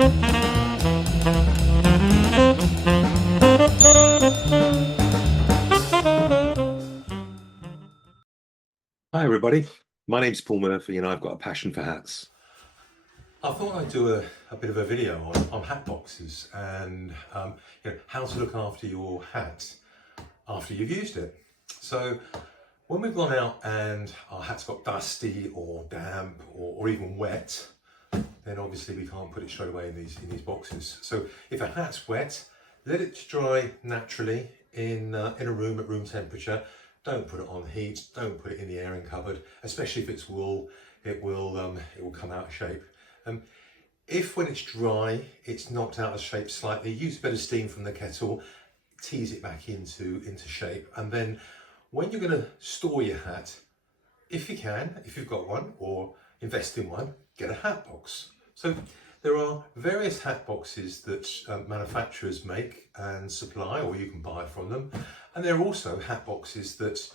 Hi everybody, my name's Paul Murphy and I've got a passion for hats. I thought I'd do a bit of a video on hat boxes and how to look after your hat after you've used it. So when we've gone out and our hat's got dusty or damp or even wet, then obviously we can't put it straight away in these boxes. So if a hat's wet, let it dry naturally in a room at room temperature. Don't put it on heat, don't put it in the airing cupboard, especially if it's wool, it will come out of shape. If when it's dry, it's knocked out of shape slightly, use a bit of steam from the kettle, tease it back into shape. And then when you're going to store your hat, if you can, if you've got one, or invest in one, get a hat box. So there are various hat boxes that manufacturers make and supply, or you can buy from them. And there are also hat boxes that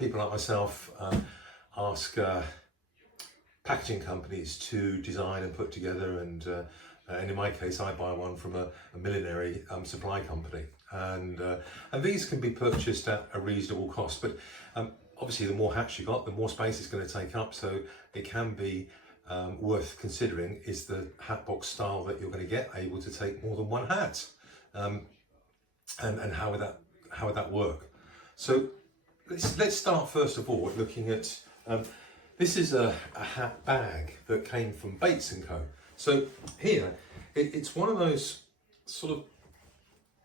people like myself ask packaging companies to design and put together, and in my case I buy one from a millinery supply company, and these can be purchased at a reasonable cost, but obviously the more hats you got, the more space it's going to take up, so it can be worth considering, is the hat box style that you're going to get able to take more than one hat, and how would that work? So let's start first of all looking at this is a hat bag that came from Bates&Co. So here, it's one of those sort of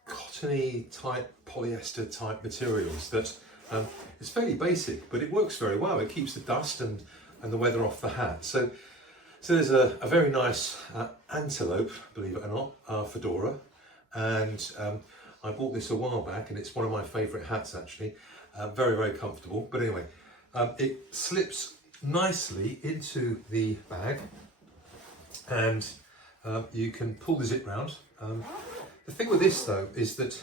cottony type, polyester type materials that is fairly basic, but it works very well. It keeps the dust and the weather off the hat. So there's a very nice antelope, believe it or not, fedora, and I bought this a while back, and it's one of my favourite hats actually. Very, very comfortable. But anyway, it slips nicely into the bag, and you can pull the zip round. The thing with this though is that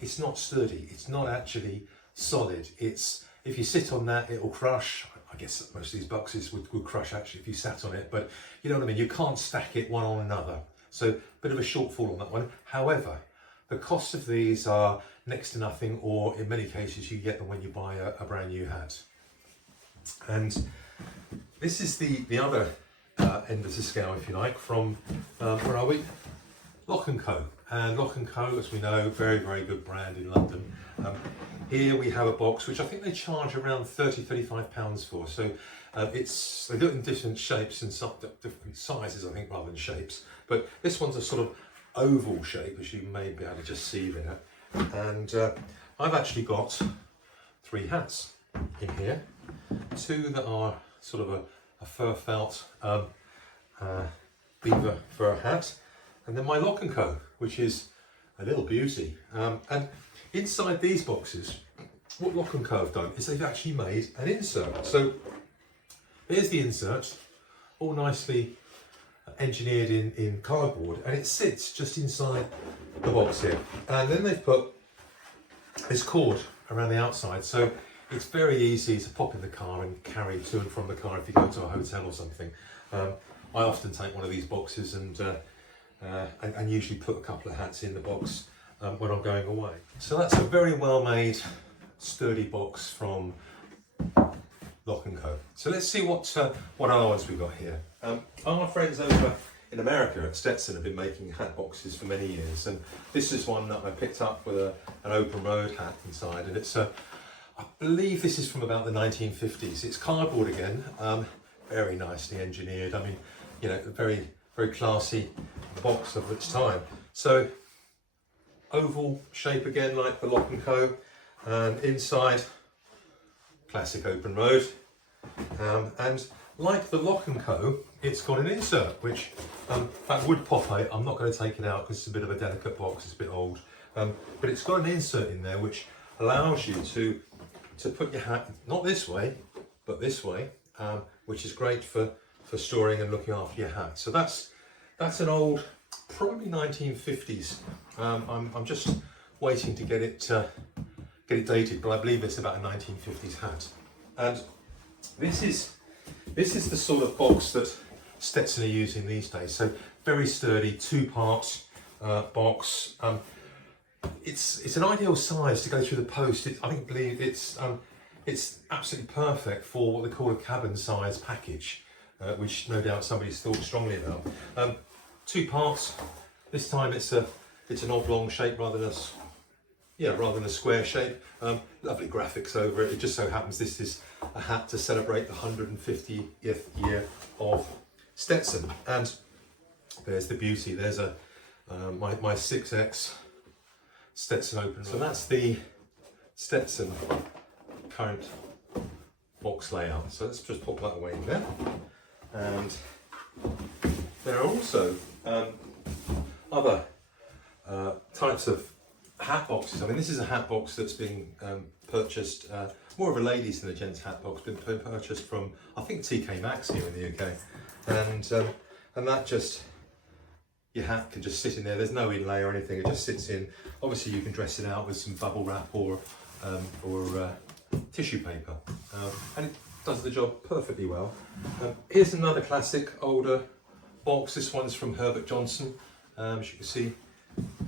it's not sturdy. It's not actually solid. It's, if you sit on that, it will crush. I guess most of these boxes would crush actually if you sat on it, but you know what I mean. You can't stack it one on another. So a bit of a shortfall on that one. However, the cost of these are next to nothing, or in many cases you get them when you buy a brand new hat. And this is the other end of the scale, if you like, from where are we? Lock&Co. And Lock&Co, as we know, very, very good brand in London. Here we have a box which I think they charge around £30–35 for. So they do it in different shapes and some different sizes, I think, rather than shapes. But this one's a sort of oval shape, as you may be able to just see there. And I've actually got 3 hats in here. 2 that are sort of a fur felt beaver fur hat, and then my Lock&Co, which is a little beauty. And inside these boxes, what Lock&Co have done is they've actually made an insert. So there's the insert, all nicely engineered in cardboard, and it sits just inside the box here. And then they've put this cord around the outside, so it's very easy to pop in the car and carry to and from the car if you go to a hotel or something. I often take one of these boxes and usually put a couple of hats in the box when I'm going away. So that's a very well made, sturdy box from Lock&Co. So let's see what other ones we've got here. Our friends over in America at Stetson have been making hat boxes for many years, and this is one that I picked up with an open road hat inside, and it's I believe this is from about the 1950s. It's cardboard again, very nicely engineered. I mean, you know, a very, very classy box of its time. So oval shape again, like the Lock&Co, and inside classic open road. And like the Lock&Co, it's got an insert, which that would pop out. I'm not going to take it out because it's a bit of a delicate box, it's a bit old. But it's got an insert in there which allows you to put your hat, not this way, but this way, which is great for storing and looking after your hat. So that's an old, probably 1950s. I'm just waiting to get it dated, but I believe it's about a 1950s hat. And this is the sort of box that Stetson are using these days. So very sturdy, two-part box. It's an ideal size to go through the post. I believe it's absolutely perfect for what they call a cabin size package, which no doubt somebody's thought strongly about. Two parts. This time it's an oblong shape rather than a square shape. Lovely graphics over it. It just so happens this is a hat to celebrate the 150th year of Stetson, and there's the beauty. There's my 6X Stetson opener. So that's the Stetson current box layout. So let's just pop that away in there. And there are also other types of hat boxes. I mean, this is a hat box that's been purchased, more of a ladies than a gents hat box, been purchased from, I think, TK Maxx here in the UK. And that just, your hat can just sit in there. There's no inlay or anything. It just sits in. Obviously, you can dress it out with some bubble wrap or tissue paper, and it does the job perfectly well. Here's another classic older box. This one's from Herbert Johnson. As you can see,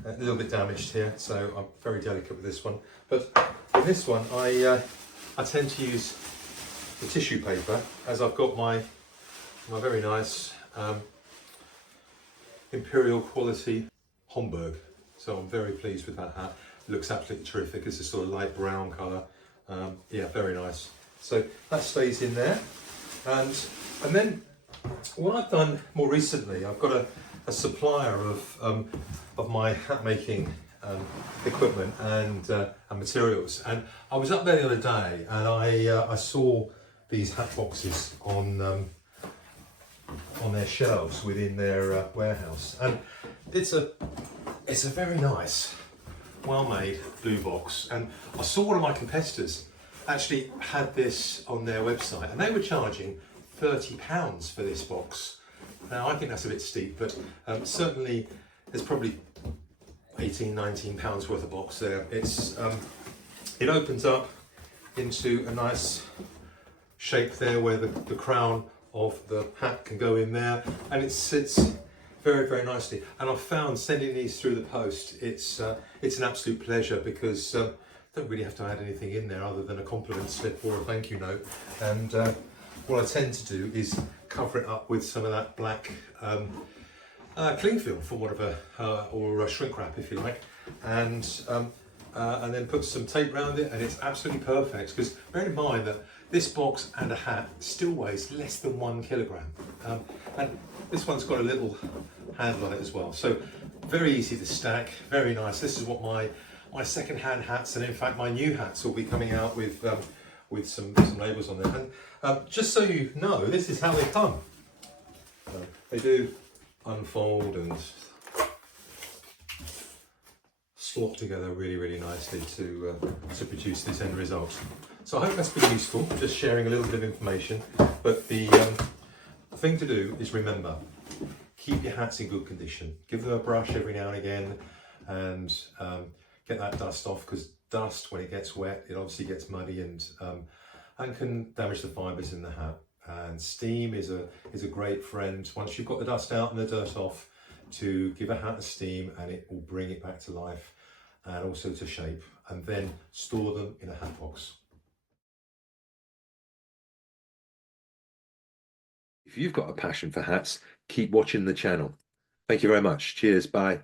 a little bit damaged here, so I'm very delicate with this one. But in this one, I tend to use the tissue paper, as I've got my very nice Imperial quality Homburg. So I'm very pleased with that hat. It looks absolutely terrific. It's a sort of light brown colour. Yeah, very nice. So that stays in there. And then what I've done more recently, I've got a supplier of my hat making equipment and materials. And I was up there the other day, and I saw these hat boxes on their shelves within their warehouse, and it's a very nice, well-made blue box. And I saw one of my competitors actually had this on their website, and they were charging £30 for this box. Now I think that's a bit steep, but certainly there's probably £18–19 worth of box there. It opens up into a nice shape there where the crown of the hat can go in there, and it sits very, very nicely. And I've found sending these through the post, it's an absolute pleasure, because don't really have to add anything in there other than a compliment slip or a thank you note. And what I tend to do is cover it up with some of that black cling film, for whatever, or shrink wrap if you like, and then put some tape around it, and it's absolutely perfect. Because bear in mind that this box and a hat still weighs less than 1 kilogram, and this one's got a little handle on it as well. So very easy to stack, very nice. This is what my second-hand hats, and in fact my new hats, will be coming out with some labels on there. And just so you know, this is how they come. They do unfold and slot together really, really nicely to produce this end result. So I hope that's been useful, just sharing a little bit of information. But the thing to do is remember, keep your hats in good condition. Give them a brush every now and again, and get that dust off, because dust, when it gets wet, it obviously gets muddy and can damage the fibres in the hat. And steam is a great friend. Once you've got the dust out and the dirt off, to give a hat a steam, and it will bring it back to life and also to shape. And then store them in a hat box. If you've got a passion for hats, keep watching the channel. Thank you very much. Cheers. Bye.